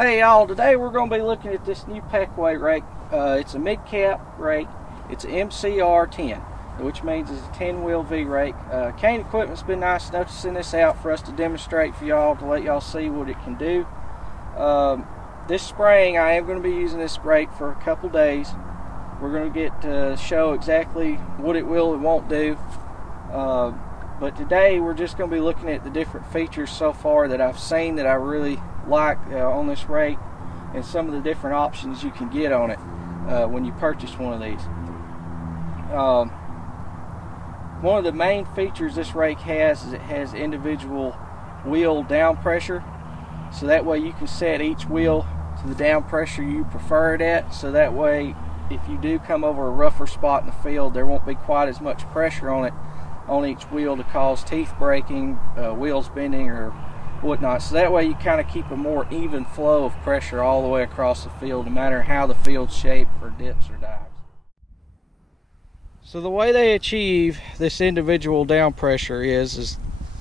Hey y'all, today we're going to be looking at this new Pequea rake. It's a mid-cap rake. It's an MCR10, which means it's a 10-wheel V-rake. Kane Equipment's been nice enough to send this out for us to demonstrate for y'all, to let y'all see what it can do. This spring, I am going to be using this rake for a couple days. We're going to get to show exactly what it will and won't do. But today we're just going to be looking at the different features so far that I've seen that I really like on this rake, and some of the different options you can get on it when you purchase one of these. One of the main features this rake has is it has individual wheel down pressure, so that way you can set each wheel to the down pressure you prefer it at, so that way if you do come over a rougher spot in the field, there won't be quite as much pressure on it on each wheel to cause teeth breaking, wheels bending, or whatnot. So that way you kind of keep a more even flow of pressure all the way across the field, no matter how the field's shaped for dips or dives. So the way they achieve this individual down pressure is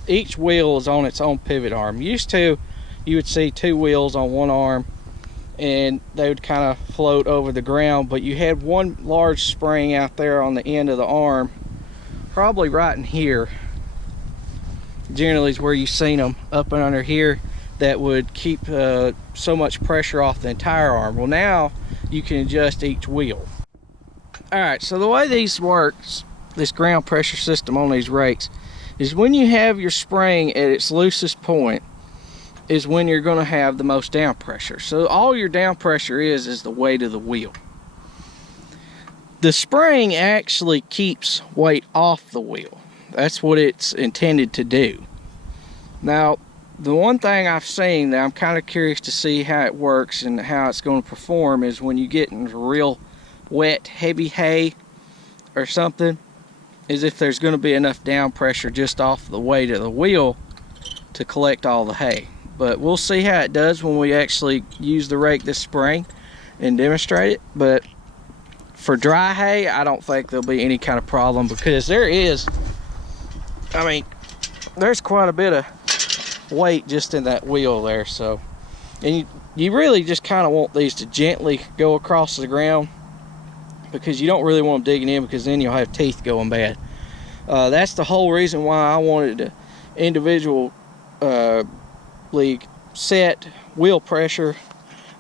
each wheel is on its own pivot arm. Used to, you would see two wheels on one arm and they would kind of float over the ground, but you had one large spring out there on the end of the arm, probably right in here. Generally is where you've seen them, up and under here, that would keep so much pressure off the entire arm. Well, now you can adjust each wheel. Alright, so the way these works, this ground pressure system on these rakes, is when you have your spring at its loosest point is when you're going to have the most down pressure. So all your down pressure is the weight of the wheel. The spring actually keeps weight off the wheel. That's what it's intended to do. Now, the one thing I've seen that I'm kind of curious to see how it works and how it's going to perform is when you get into real wet, heavy hay or something, is if there's going to be enough down pressure just off the weight of the wheel to collect all the hay. But we'll see how it does when we actually use the rake this spring and demonstrate it. But for dry hay, I don't think there'll be any kind of problem, because there's quite a bit of weight just in that wheel there. So, and you really just kind of want these to gently go across the ground, because you don't really want them digging in, because then you'll have teeth going bad. That's the whole reason why I wanted to individually set wheel pressure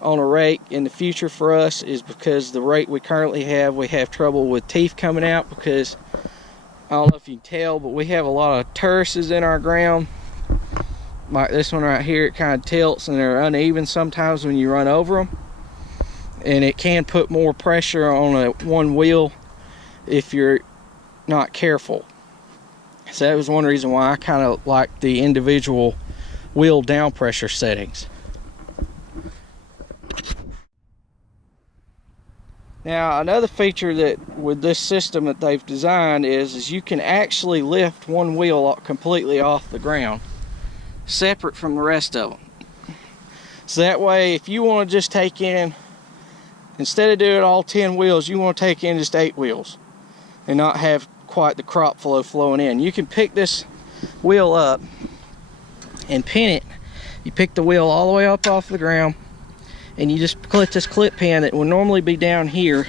on a rake in the future for us, is because the rake we currently have, we have trouble with teeth coming out, because I don't know if you can tell, but we have a lot of terraces in our ground. Like this one right here, it kind of tilts and they're uneven sometimes when you run over them, and it can put more pressure on one wheel if you're not careful. So that was one reason why I kind of like the individual wheel down pressure settings. Now, another feature that with this system that they've designed is you can actually lift one wheel completely off the ground, separate from the rest of them. So that way, if you want to just take in, instead of doing all 10 wheels, you want to take in just 8 wheels and not have quite the crop flow flowing in. You can pick this wheel up and pin it. You pick the wheel all the way up off the ground, and you just clip this clip pin that would normally be down here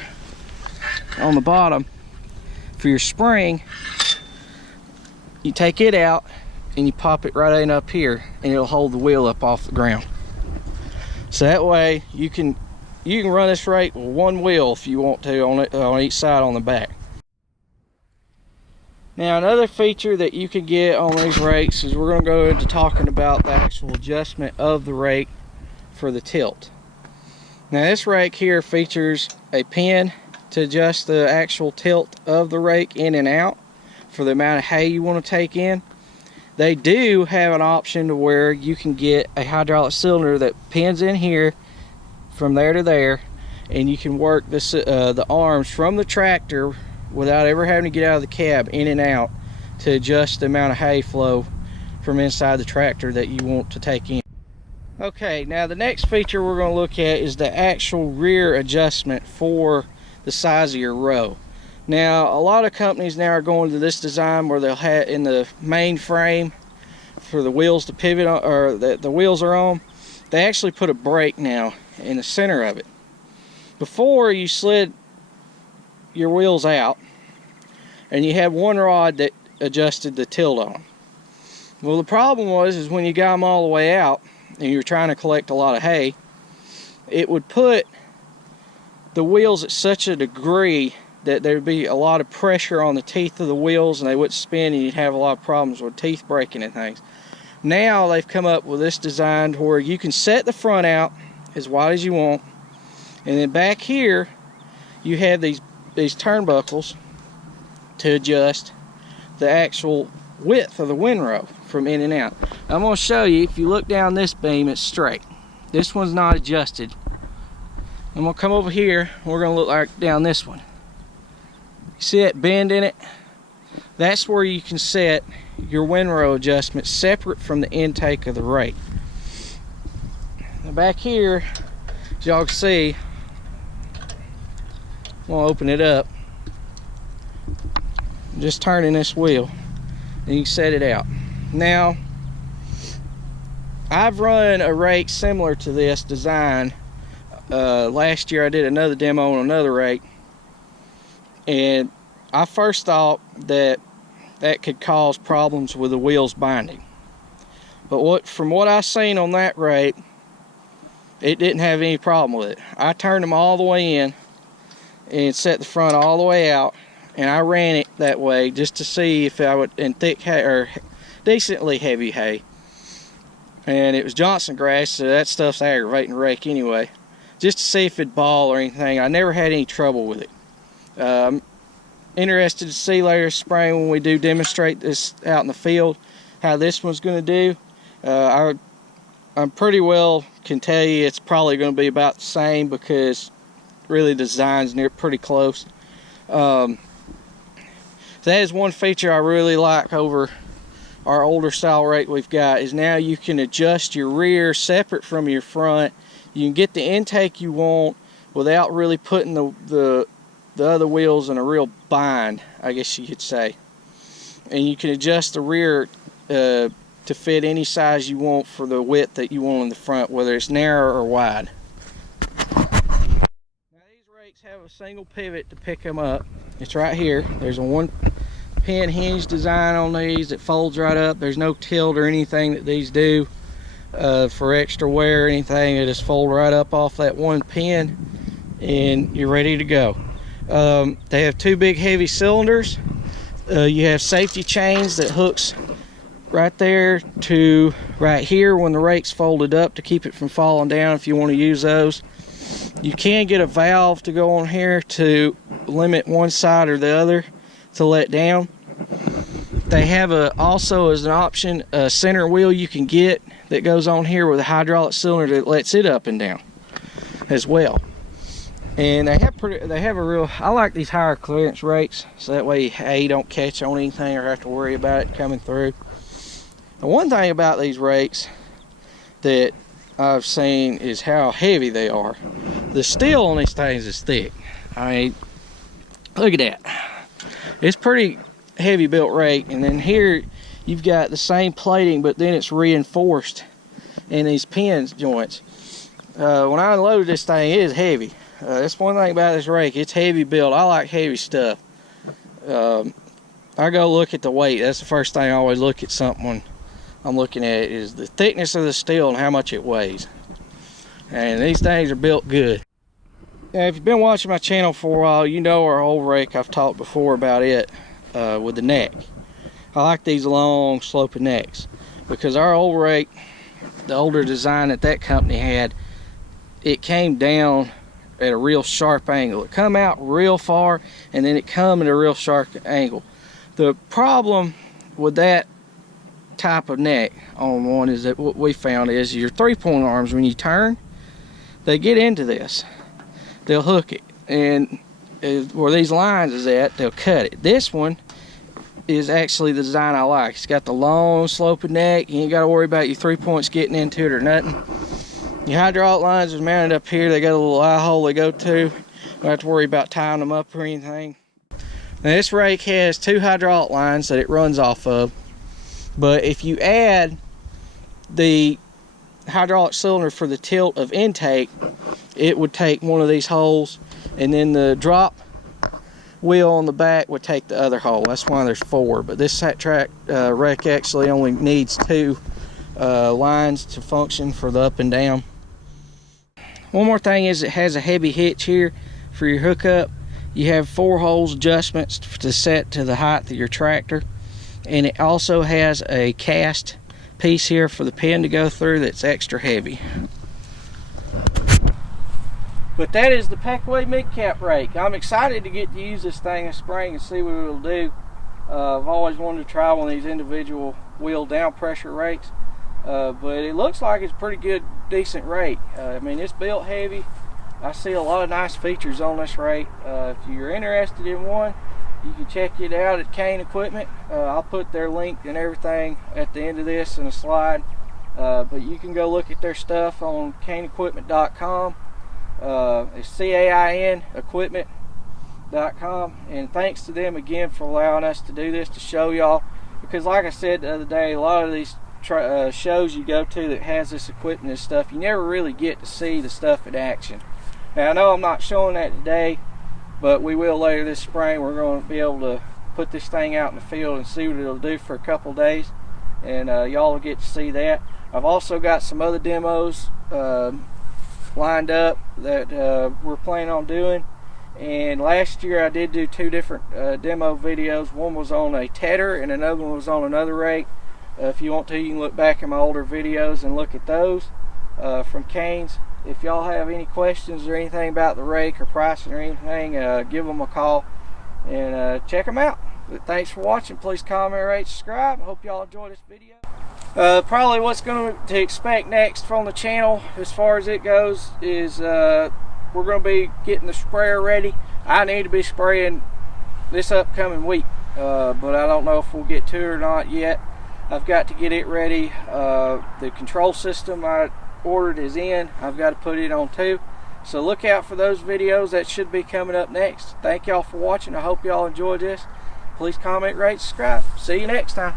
on the bottom for your spring. You take it out and you pop it right in up here, and it'll hold the wheel up off the ground. So that way you can run this rake with one wheel if you want to on each side on the back. Now, another feature that you can get on these rakes is we're going to go into talking about the actual adjustment of the rake for the tilt. Now, this rake here features a pin to adjust the actual tilt of the rake in and out for the amount of hay you want to take in. They do have an option to where you can get a hydraulic cylinder that pins in here from there to there, and you can work this the arms from the tractor without ever having to get out of the cab in and out to adjust the amount of hay flow from inside the tractor that you want to take in. Okay, now the next feature we're going to look at is the actual rear adjustment for the size of your row. Now, a lot of companies now are going to this design where they'll have in the main frame for the wheels to pivot on, or the wheels are on, they actually put a brake now in the center of it. Before, you slid your wheels out and you had one rod that adjusted the tilt on. Well, the problem is when you got them all the way out and you're trying to collect a lot of hay, it would put the wheels at such a degree that there'd be a lot of pressure on the teeth of the wheels and they wouldn't spin, and you'd have a lot of problems with teeth breaking and things. Now they've come up with this design where you can set the front out as wide as you want, and then back here you have these turnbuckles to adjust the actual width of the windrow from in and out. I'm going to show you, if you look down this beam, it's straight. This one's not adjusted. I'm going to come over here, we're going to look like down this one. You see that bend in it? That's where you can set your windrow adjustment separate from the intake of the rake. Now back here, as y'all can see, I'm going to open it up. I'm just turning this wheel and you can set it out. Now, I've run a rake similar to this design. Last year I did another demo on another rake, and I first thought that could cause problems with the wheels binding. But from what I seen on that rake, it didn't have any problem with it. I turned them all the way in and set the front all the way out, and I ran it that way just to see if I would, in thick hay or decently heavy hay. And it was Johnson grass, so that stuff's aggravating the rake anyway. Just to see if it'd ball or anything. I never had any trouble with it. I'm interested to see later this spring when we do demonstrate this out in the field how this one's going to do. I'm pretty well can tell you it's probably going to be about the same, because really the design's pretty close. So that is one feature I really like over our older style rake we've got, is now you can adjust your rear separate from your front. You can get the intake you want without really putting the other wheels in a real bind, I guess you could say. And you can adjust the rear to fit any size you want for the width that you want in the front, whether it's narrow or wide. Now these rakes have a single pivot to pick them up. It's right here. There's a one pin hinge design on these that folds right up. There's no tilt or anything that these do for extra wear or anything. They just fold right up off that one pin and you're ready to go. They have two big heavy cylinders. You have safety chains that hooks right there to right here when the rake's folded up to keep it from falling down if you want to use those. You can get a valve to go on here to limit one side or the other to let down. They have also as an option a center wheel you can get that goes on here with a hydraulic cylinder that lets it up and down as well. And they have a real, I like these higher clearance rakes, so that way hay don't catch on anything or have to worry about it coming through. The one thing about these rakes that I've seen is how heavy they are. The steel on these things is thick. I mean, look at that. It's pretty heavy built rake, and then here you've got the same plating, but then it's reinforced in these pin joints. When I unloaded this thing, it is heavy. That's one thing about this rake. It's heavy built. I like heavy stuff. I go look at the weight. That's the first thing I always look at something when I'm looking at it, is the thickness of the steel and how much it weighs. And these things are built good. Now, if you've been watching my channel for a while, you know our old rake. I've talked before about it with the neck. I like these long sloping necks because our old rake, the older design that company had, it came down at a real sharp angle. It come out real far and then it come at a real sharp angle. The problem with that type of neck on one is that what we found is your 3-point arms, when you turn, they get into this. They'll hook it, and where these lines is at, they'll cut it. This one is actually the design I like. It's got the long sloping neck. You ain't got to worry about your 3 points getting into it or nothing. Your hydraulic lines are mounted up here. They got a little eye hole they go to. Don't have to worry about tying them up or anything. Now this rake has 2 hydraulic lines that it runs off of, but if you add the hydraulic cylinder for the tilt of intake, it would take one of these holes, and then the drop wheel on the back would take the other hole. That's why there's 4, but this rake actually only needs 2 lines to function for the up and down. One more thing is it has a heavy hitch here for your hookup. You have 4 holes adjustments to set to the height of your tractor, and it also has a cast piece here for the pin to go through that's extra heavy. But that is the Pequea mid-cap rake. I'm excited to get to use this thing in spring and see what it'll do. I've always wanted to try one of these individual wheel down pressure rakes, but it looks like it's a pretty good, decent rake. I mean, it's built heavy. I see a lot of nice features on this rake. If you're interested in one, you can check it out at Kane Equipment. I'll put their link and everything at the end of this in a slide. But you can go look at their stuff on caneequipment.com. It's CAIN equipment.com, and thanks to them again for allowing us to do this, to show y'all, because like I said the other day, a lot of these shows you go to that has this equipment and stuff, you never really get to see the stuff in action. Now I know I'm not showing that today, but we will later this spring. We're going to be able to put this thing out in the field and see what it'll do for a couple days, and y'all will get to see that. I've also got some other demos lined up that we're planning on doing, and last year I did do 2 different demo videos. One was on a tedder and another one was on another rake. If you want to, you can look back in my older videos and look at those from Kane's. If y'all have any questions or anything about the rake or pricing or anything, give them a call and check them out. But thanks for watching. Please comment, rate, subscribe. I hope y'all enjoyed this video. Probably what's going to expect next from the channel as far as it goes is we're going to be getting the sprayer ready. I need to be spraying this upcoming week, but I don't know if we'll get to it or not yet. I've got to get it ready. The control system I ordered is in. I've got to put it on too. So look out for those videos. That should be coming up next. Thank y'all for watching. I hope y'all enjoyed this. Please comment, rate, subscribe. See you next time.